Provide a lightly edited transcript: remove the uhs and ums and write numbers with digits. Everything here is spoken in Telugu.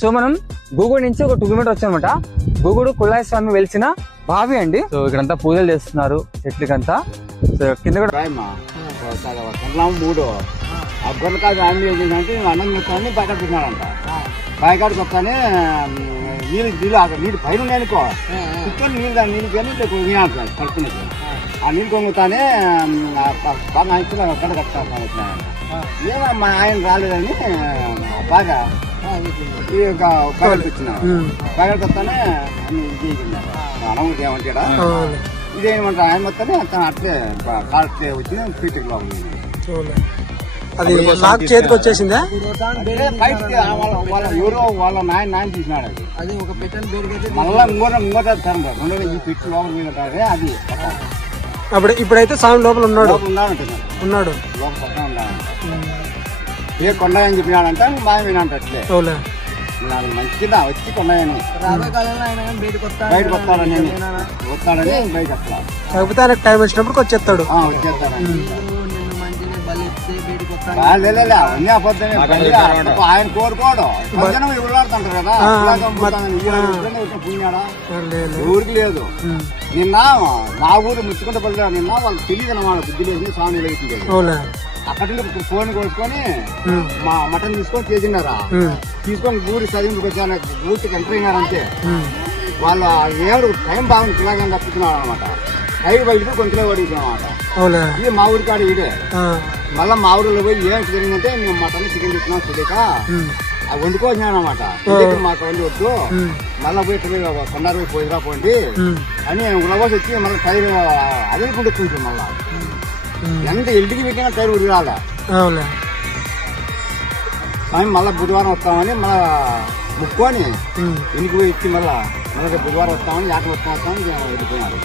సో మనం గూగుడు నుంచి ఒక 2 కిలోమీటర్ వచ్చామన్నమాట. గూగుడు కుళ్ళాయి స్వామి వెలిసిన బావి అండి. సో ఇక్కడంతా పూజలు చేస్తున్నారు చెట్లకంతా. సో కింద కూడా 3 ఆ గొర్రెకాయ ఆమె ఏంటంటే అన్నం చెప్తానని బయట పెట్టినాడంట. బయకాడికి వస్తానే నీళ్ళు పైన ఉన్నాయనుకో కూర్చొని నీళ్ళు కానీ కడుపునకి ఆ నీళ్ళు కొనుగుతానే బాగా ఆయన గడ్డ కట్టాను. ఏమో ఆయన రాలేదని బాగా బయటకు వచ్చినాడు. బయటకు వస్తానే అన్ని ఇది అనవుడు ఏమంటాడా ఇదేమంటారు ఆయన మొత్తానే అట్లే కాళ్ళే వచ్చిన పీటికి లోపల అది లాక్ చేతికి వచ్చేసిందా? ఎవరో వాళ్ళ నాయన తీసినాడు. అది ఒక పెట్టెలు మళ్ళా ఇంకోట పెట్టి లోపల మీద అది ఇప్పుడైతే స్వామి లోపల ఉన్నాడు లోపల పక్కన ఉన్నాడు. ఏ కొండాయని చెప్పినాడంటే బాగా వినంట అట్లే నాకు మంచిదా వచ్చి కొండాయని బయటకు వస్తాడని బయట కాకపోతే ఆయనకు టైం వచ్చినప్పుడు వచ్చేస్తాడు. అన్నీ అబద్ధమే. ఆయన కోరుకోడు ఎవరులాడుతుంటారు కదా పుణ్యాడా ఊరికి లేదు. నిన్న నా ఊరు ముచ్చుకుంటే పడలేదు. నిన్న వాళ్ళు తెలియదు అన్నమాట బుద్ధి లేదు స్వామి వెళ్తుంది. అక్కడి నుంచి ఫోన్ కొనుక్కొని మా మటన్ తీసుకొని చేసినారా తీసుకొని ఊరి చదివింపుకి వచ్చాను. ఊరికి ఎంటర్ అయినారంటే వాళ్ళు ఏడు టైం బాగుంది పిల్లగా తప్పుతున్నారు అనమాట. టైం బయటకు కొంచెం పడుతుంది ఇది మా ఊరి కాడ ఇదే. మళ్ళా మా ఊరిలో పోయి ఏం జరిగిందంటే మేము మటన్ చికెన్ తీసుకున్నాం తెలియక అవి వండుకోవచ్చాను అనమాట. మాకు వండి వద్దు మళ్ళా పోయి కొండారు పోయిరా పోండి అని ఉలవసి వచ్చి మళ్ళీ టైర్ అదే కొండుకుంటుంది. మళ్ళా ఎంత ఇంటికి పెట్టినా టైర్ ఉరిరాల మళ్ళా బుధవారం వస్తామని మళ్ళా ముక్కొని ఇంటికి పోయి ఇచ్చి మళ్ళా బుధవారం వస్తామని యాట వస్తామని వెళ్ళిపోయినారు.